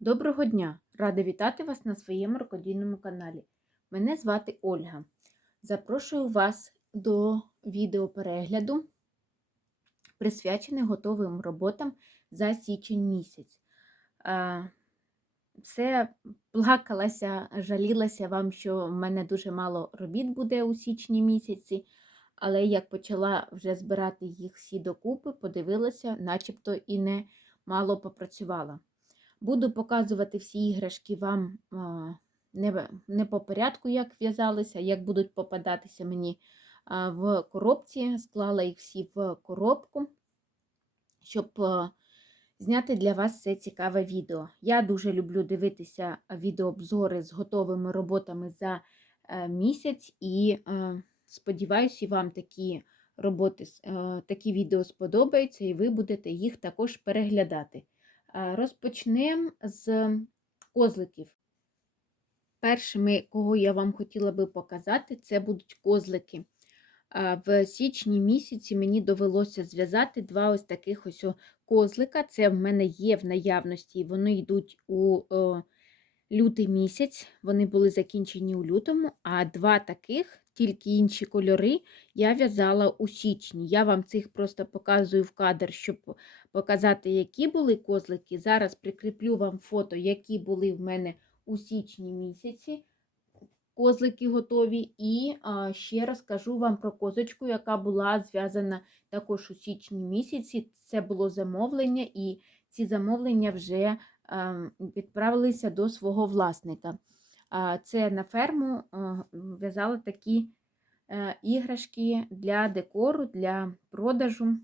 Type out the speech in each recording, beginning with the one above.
Доброго дня! Рада вітати вас на своєму рукодільному каналі. Мене звати Ольга. Запрошую вас до відеоперегляду, присвячених готовим роботам за січень місяць. Все плакалася, жалілася вам, що в мене дуже мало робіт буде у січні місяці, але як почала вже збирати їх всі докупи, подивилася, начебто і не мало попрацювала. Буду показувати всі іграшки вам не, не по порядку, як в'язалися, як будуть попадатися мені в коробці. Склала їх всі в коробку, щоб зняти для вас це цікаве відео. Я дуже люблю дивитися відеообзори з готовими роботами за е, місяць, і е, сподіваюся, вам такі роботи, е, такі відео сподобаються, і ви будете їх також переглядати. Розпочнемо з козликів. Першими, кого я вам хотіла би показати, це будуть козлики. В січні місяці мені довелося зв'язати два ось таких ось козлика. Це в мене є в наявності, вони йдуть у лютий місяць, вони були закінчені у лютому, а два таких, тільки інші кольори, я в'язала у січні. Я вам цих просто показую в кадр, щоб показати, які були козлики. Зараз прикріплю вам фото, які були в мене у січні місяці. Козлики готові, і а, ще розкажу вам про козочку, яка була зв'язана також у січні місяці. Це було замовлення, і ці замовлення вже а, відправилися до свого власника. Це на ферму в'язала такі е, іграшки для декору, для продажу.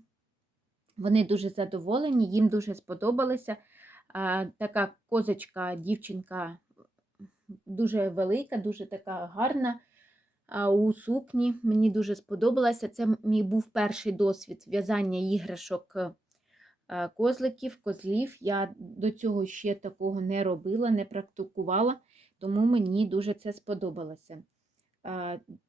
Вони дуже задоволені, їм дуже сподобалося. Така козочка, дівчинка дуже велика, дуже така гарна. У сукні мені дуже сподобалася. Це мій був перший досвід в'язання іграшок е, козликів, козлів. Я до цього ще такого не робила, не практикувала, тому мені дуже це сподобалося.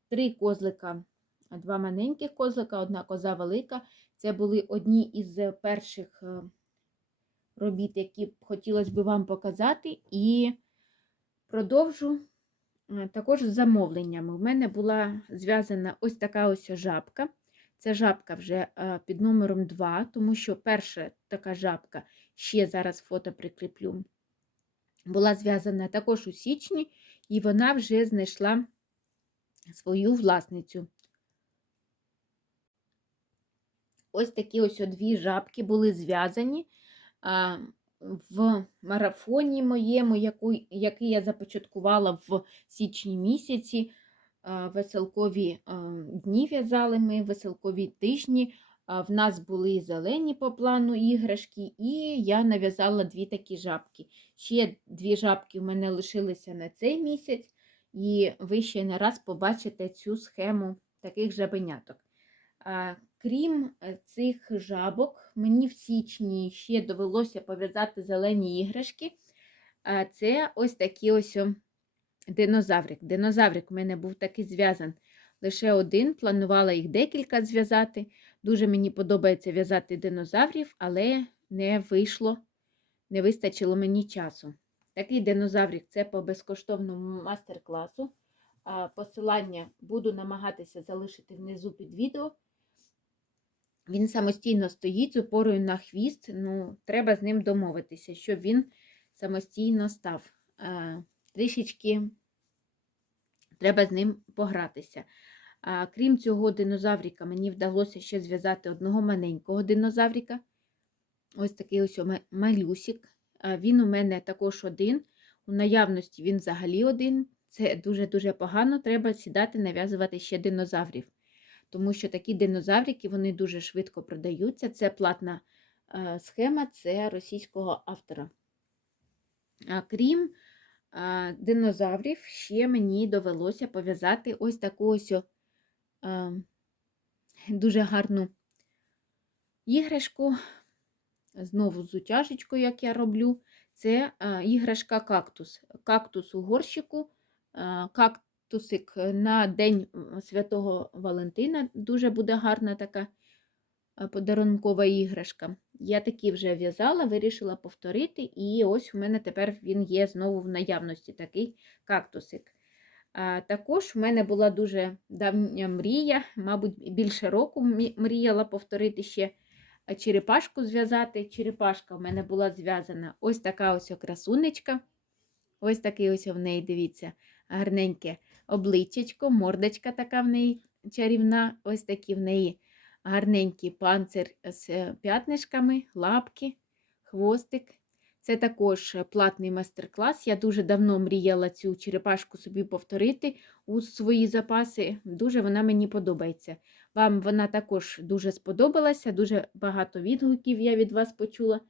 Три козлика, два маленьких козлика, одна коза велика. Це були одні із перших е, робіт, які хотілося б вам показати, і продовжу е, також з замовленнями. У мене була зв'язана ось така ось жабка. Це жабка вже е, під номером 2, тому що перша така жабка, ще зараз фото прикріплю, була зв'язана також у січні, і вона вже знайшла свою власницю. Ось такі ось дві жабки були зв'язані в марафоні моєму, який я започаткувала в січні місяці. Веселкові дні в'язали ми, веселкові тижні. В нас були зелені по плану іграшки, і я нав'язала дві такі жабки. Ще дві жабки у мене лишилися на цей місяць, і ви ще не раз побачите цю схему таких жабеняток. Крім е, цих жабок, мені в січні ще довелося пов'язати зелені іграшки. Це ось такий ось динозаврик. Динозаврик у мене був такий зв'язан лише один, планувала їх декілька зв'язати. Дуже мені подобається в'язати динозаврів, але не вийшло, не вистачило мені часу. Такий динозаврик це по безкоштовному мастер-класу. Посилання буду намагатися залишити внизу під відео. Він самостійно стоїть з опорою на хвіст, ну, треба з ним домовитися, щоб він самостійно став. Трішечки треба з ним погратися. А, Крім цього динозаврика, мені вдалося ще зв'язати одного маленького динозаврика. Ось такий ось малюсик. Він у мене також один. У наявності він взагалі один. Це дуже-дуже погано. Треба сідати, нав'язувати ще динозаврів тому що такі динозаврики вони дуже швидко продаються. Це платна схема, це російського автора. А крім динозаврів, ще мені довелося пов'язати ось таку ось дуже гарну іграшку. Знову з як я роблю, це іграшка кактус. Кактус у горщику, кактус тусик на День Святого Валентина. Дуже буде гарна така е, подарункова іграшка. Я такі вже в'язала, вирішила повторити, і ось у мене тепер він є знову в наявності, такий кактусик. Також в мене була дуже давня мрія, мабуть, більше року мріяла повторити ще черепашку зв'язати. Черепашка в мене була зв'язана ось така ось красунечка. Ось такий ось в неї, дивіться, гарненьке обличчячко, мордочка така в неї чарівна, ось такі в неї гарненький панцир з е, п'ятнишками, лапки, хвостик. Це також е, платний майстер-клас. Я дуже давно мріяла цю черепашку собі повторити у свої запаси. Дуже вона мені подобається. Вам вона також дуже сподобалася, дуже багато відгуків я від вас почула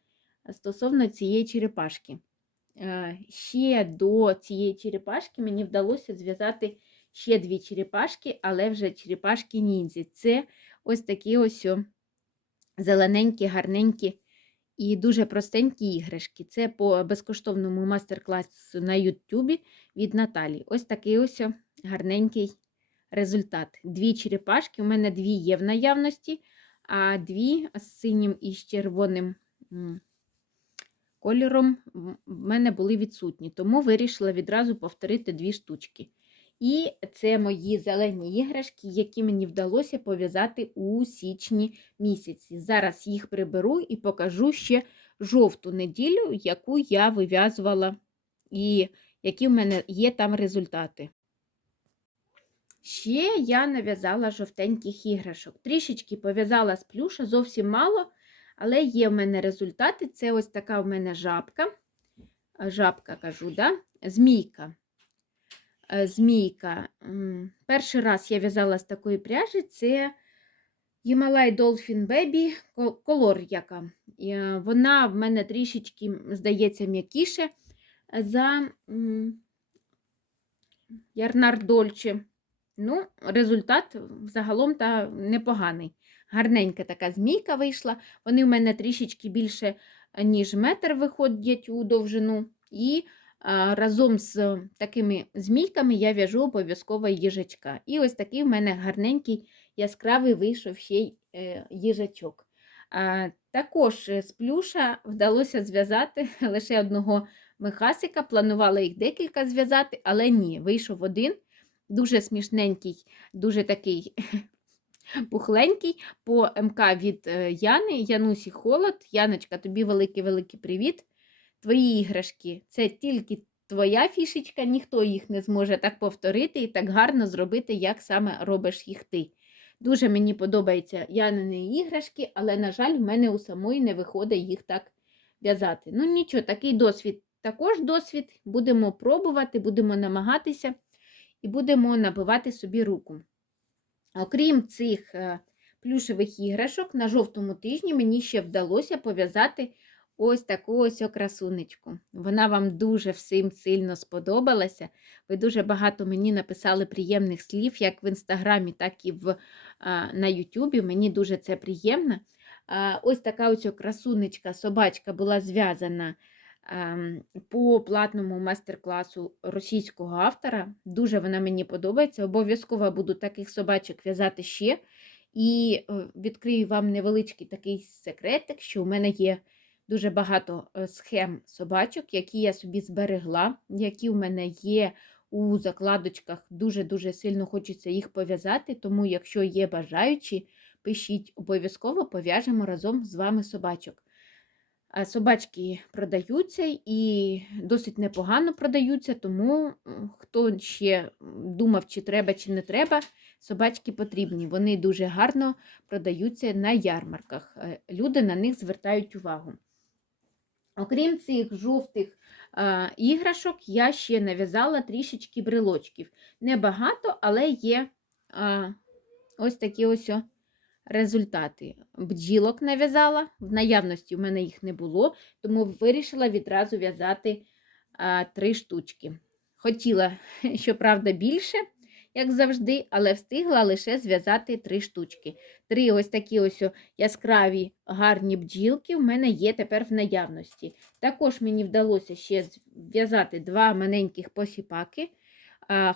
стосовно цієї черепашки. Е, Ще до цієї черепашки мені вдалося зв'язати ще дві черепашки, але вже черепашки ніндзі. Це ось такі ось зелененькі, гарненькі і дуже простенькі іграшки. Це по безкоштовному майстер-класу на Ютубі від Наталі. Ось такий ось гарненький результат. Дві черепашки, у мене дві є в наявності, а дві з синім і з червоним кольором в мене були відсутні, тому вирішила відразу повторити дві штучки. І це мої зелені іграшки, які мені вдалося пов'язати у січні місяці. Зараз їх приберу і покажу ще жовту неділю, яку я вив'язувала, і які в мене є там результати. Ще я нав'язала жовтеньких іграшок. Трішечки пов'язала з плюша, зовсім мало, але є в мене результати. Це ось така в мене жабка. Жабка кажу, да? змійка. Е, Змійка. Перший раз я в'язала з такої пряжі. Це Himalaya Dolphin Baby ко- Color яка. Е, Вона в мене трішечки, здається, м'якіше за Ярнар Дольче. Ну, результат загалом та непоганий. Гарненька така змійка вийшла. Вони в мене трішечки більше, ніж метр виходять у довжину. І разом з такими змійками я в'яжу обов'язково їжачка. І ось такий в мене гарненький яскравий вийшов ще й е, їжачок. Також е, з плюша вдалося зв'язати лише одного мехасика. Планувала їх декілька зв'язати, але ні, вийшов один. Дуже смішненький, дуже такий пухленький по МК від е, Яни, Янусі Холод. Яночка, тобі великий-великий привіт. Твої іграшки це тільки твоя фішечка, ніхто їх не зможе так повторити і так гарно зробити, як саме робиш їх ти. Дуже мені подобаються Янини іграшки, але, на жаль, в мене у самої не виходить їх так в'язати. Ну, нічого, такий досвід також досвід. Будемо пробувати, будемо намагатися і будемо набивати собі руку. Окрім цих е, плюшевих іграшок, на жовтому тижні мені ще вдалося пов'язати ось таку ось окрасунечку. Вона вам дуже всім сильно сподобалася. Ви дуже багато мені написали приємних слів, як в інстаграмі, так і в, на Ютубі. Мені дуже це приємно. Ось така ось красунечка, собачка була зв'язана ем, по платному майстер-класу російського автора. Дуже вона мені подобається. Обов'язково буду таких собачок в'язати ще. І е, відкрию вам невеличкий такий секретик, що у мене є дуже багато е, схем собачок, які я собі зберегла, які у мене є у закладочках. Дуже-дуже сильно хочеться їх пов'язати. Тому, якщо є бажаючі, пишіть, обов'язково пов'яжемо разом з вами собачок. Собачки продаються і досить непогано продаються, тому хто ще думав, чи треба, чи не треба, собачки потрібні. Вони дуже гарно продаються на ярмарках. Е, Люди на них звертають увагу. Окрім цих жовтих е, іграшок, я ще нав'язала трішечки брелочків. Небагато, але є е, ось такі ось результати. Бджілок нав'язала, в наявності в мене їх не було, тому вирішила відразу в'язати а, три штучки. Хотіла, щоправда, більше, як завжди, але встигла лише зв'язати три штучки. Три ось такі ось яскраві гарні бджілки в мене є тепер в наявності. Також мені вдалося ще зв'язати два маленьких посіпаки.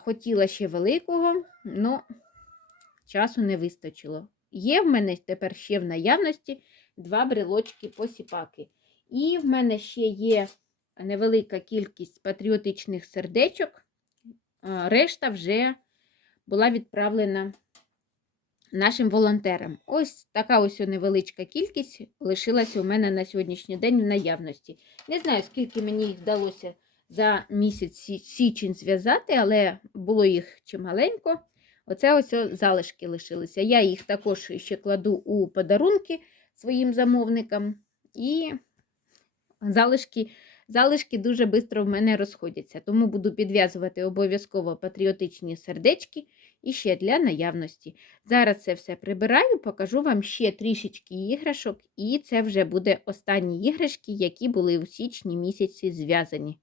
Хотіла ще великого, але часу не вистачило. є в мене тепер ще в наявності два брелочки посіпаки. І в мене ще є невелика кількість патріотичних сердечок. Решта вже була відправлена нашим волонтерам. Ось така ось невеличка кількість лишилася у мене на сьогоднішній день в наявності. Не знаю, скільки мені їх вдалося за місяць січень зв'язати, але було їх чималенько. Оце ось залишки лишилися. Я їх також ще кладу у подарунки своїм замовникам. І залишки, залишки дуже швидко в мене розходяться. Тому буду підв'язувати обов'язково патріотичні сердечки і ще для наявності. Зараз це все прибираю, покажу вам ще трішечки іграшок, і це вже буде останні іграшки, які були у січні місяці зв'язані.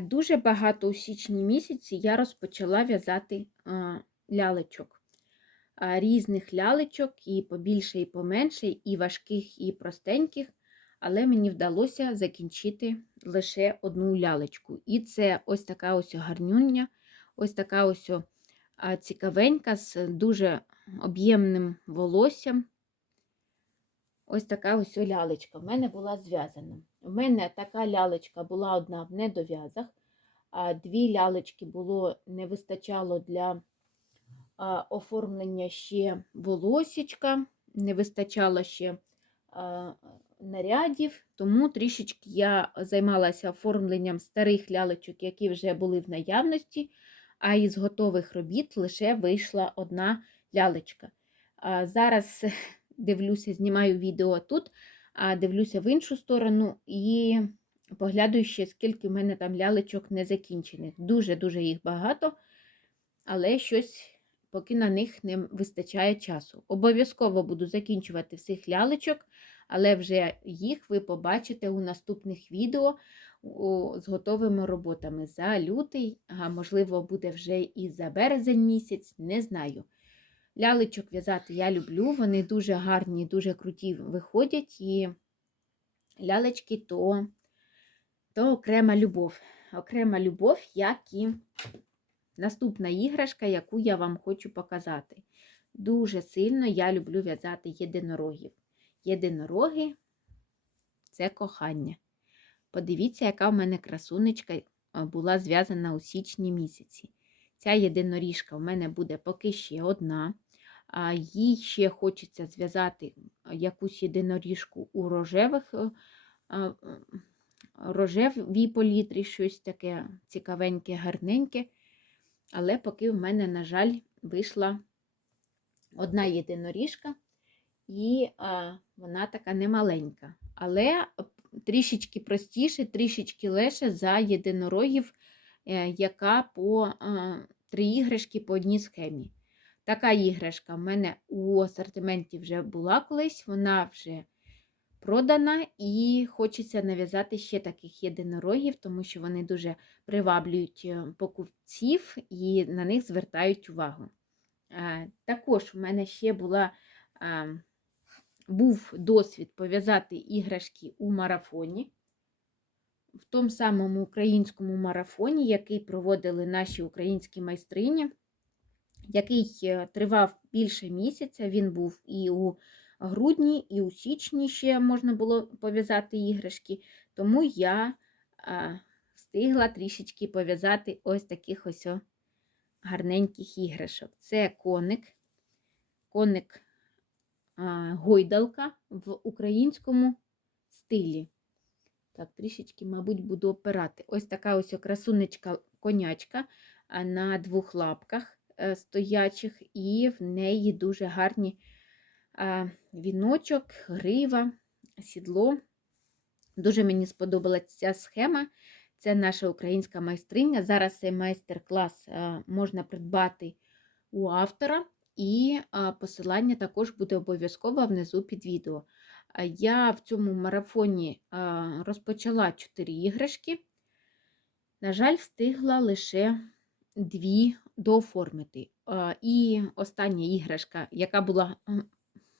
Дуже багато у січні місяці я розпочала в'язати лялечок. Різних лялечок, і побільше, і поменше, і важких, і простеньких. Але мені вдалося закінчити лише одну лялечку. І це ось така ось гарнюня, ось така ось цікавенька з дуже об'ємним волоссям. Ось така ось лялечка в мене була зв'язана. У мене така лялечка була одна в недов'язах, а дві лялечки було не вистачало для оформлення ще волосічка, не вистачало ще нарядів, тому трішечки я займалася оформленням старих лялечок, які вже були в наявності, а із готових робіт лише вийшла одна лялечка. Зараз дивлюся, знімаю відео тут, а дивлюся в іншу сторону і поглядаю ще, скільки в мене там лялечок не закінчених. Дуже-дуже їх багато, але щось поки на них не вистачає часу. Обов'язково буду закінчувати всіх лялечок, але вже їх ви побачите у наступних відео з готовими роботами за лютий, а можливо, буде вже і за березень місяць, не знаю. Лялечок в'язати я люблю, вони дуже гарні, дуже круті виходять, і лялечки то, то окрема любов. Окрема любов, як і наступна іграшка, яку я вам хочу показати. Дуже сильно я люблю в'язати єдинорогів. Єдинороги це кохання. Подивіться, яка в мене красунечка була зв'язана у січні місяці. Ця єдиноріжка в мене буде поки ще одна. Їй ще хочеться зв'язати якусь єдиноріжку у рожевих, рожевій політрі, щось таке цікавеньке, гарненьке. Але поки в мене, на жаль, вийшла одна єдиноріжка, і вона така немаленька. Але трішечки простіше, трішечки легше за єдинорогів, е, яка по а, три іграшки по одній схемі. Така іграшка в мене у асортименті вже була колись, вона вже продана, і хочеться нав'язати ще таких єдинорогів, тому що вони дуже приваблюють е, покупців і на них звертають увагу. Е, Також в мене ще була, е, був досвід пов'язати іграшки у марафоні. В тому самому українському марафоні, який проводили наші українські майстрині який е, тривав більше місяця. Він був і у грудні, і у січні ще можна було пов'язати іграшки, тому я встигла трішечки пов'язати ось таких ось гарненьких іграшок. Це коник, коник гойдалка в українському стилі. Так, трішечки, мабуть, буду опирати. Ось така ось красунечка конячка на двох лапках. Е, стоячих, і в неї дуже гарні віночок, грива, сідло. Дуже мені сподобалася ця схема. Це наша українська майстриня. Зараз цей майстер-клас можна придбати у автора, і посилання також буде обов'язково внизу під відео. Я в цьому марафоні розпочала 4 іграшки. На жаль, встигла лише дві дооформити. І остання іграшка, яка була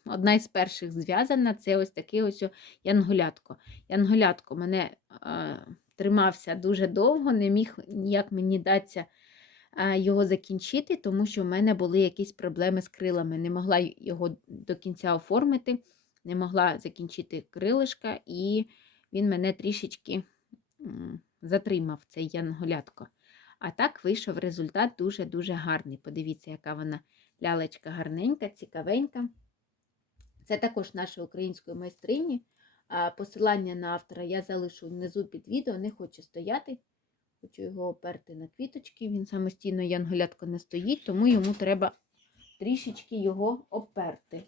одна із перших зв'язана, це ось такий ось янголятко. Янголятко мене тримався дуже довго, не міг ніяк мені датися його закінчити, тому що в мене були якісь проблеми з крилами. Не могла його до кінця оформити, не могла закінчити крилишка, і він мене трішечки затримав, цей янголятко. А так вийшов результат дуже-дуже гарний. Подивіться, яка вона лялечка гарненька, цікавенька. Це також наша української майстрині. Посилання на автора я залишу внизу під відео, не хочу стояти. Хочу його оперти на квіточки. Він самостійно янголятко не стоїть, тому йому треба трішечки його оперти.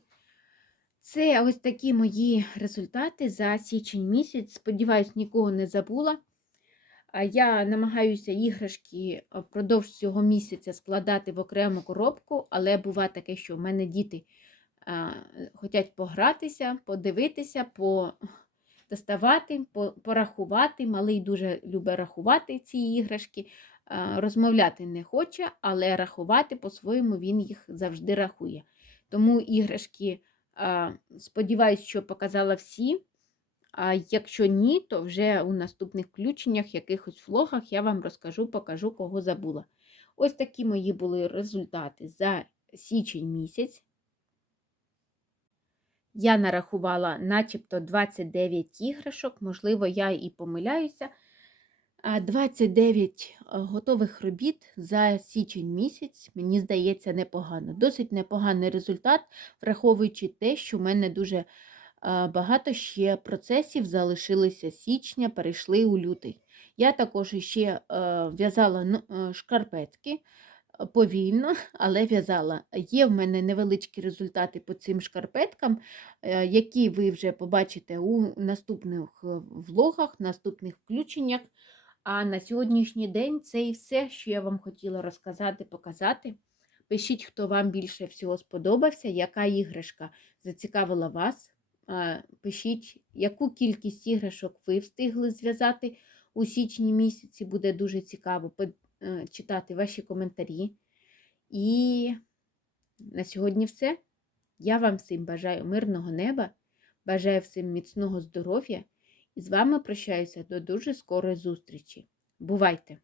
Це ось такі мої результати за січень місяць. Сподіваюсь, нікого не забула. Я намагаюся іграшки впродовж цього місяця складати в окрему коробку, але буває таке, що в мене діти хочуть погратися, подивитися, доставати, порахувати. Малий дуже любить рахувати ці іграшки. Розмовляти не хоче, але рахувати по-своєму він їх завжди рахує. Тому іграшки, а, сподіваюсь, що показала всі. А якщо ні, то вже у наступних включеннях, якихось влогах я вам розкажу, покажу, кого забула. Ось такі мої були результати за січень місяць. Я нарахувала начебто 29 іграшок, можливо, я і помиляюся. 29 готових робіт за січень місяць, мені здається, непогано. Досить непоганий результат, враховуючи те, що в мене дуже багато ще процесів залишилися січня, перейшли у лютий. Я також ще е, в'язала ну, е, шкарпетки е, повільно, але в'язала. Є в мене невеличкі результати по цим шкарпеткам, які ви вже побачите у наступних влогах, наступних включеннях. А на сьогоднішній день це і все, що я вам хотіла розказати, показати. Пишіть, хто вам більше всього сподобався, яка іграшка зацікавила вас. Пишіть, яку кількість іграшок ви встигли зв'язати у січні місяці. Буде дуже цікаво е, читати ваші коментарі. І на сьогодні все. Я вам всім бажаю мирного неба, бажаю всім міцного здоров'я і з вами прощаюся до дуже скорої зустрічі. Бувайте!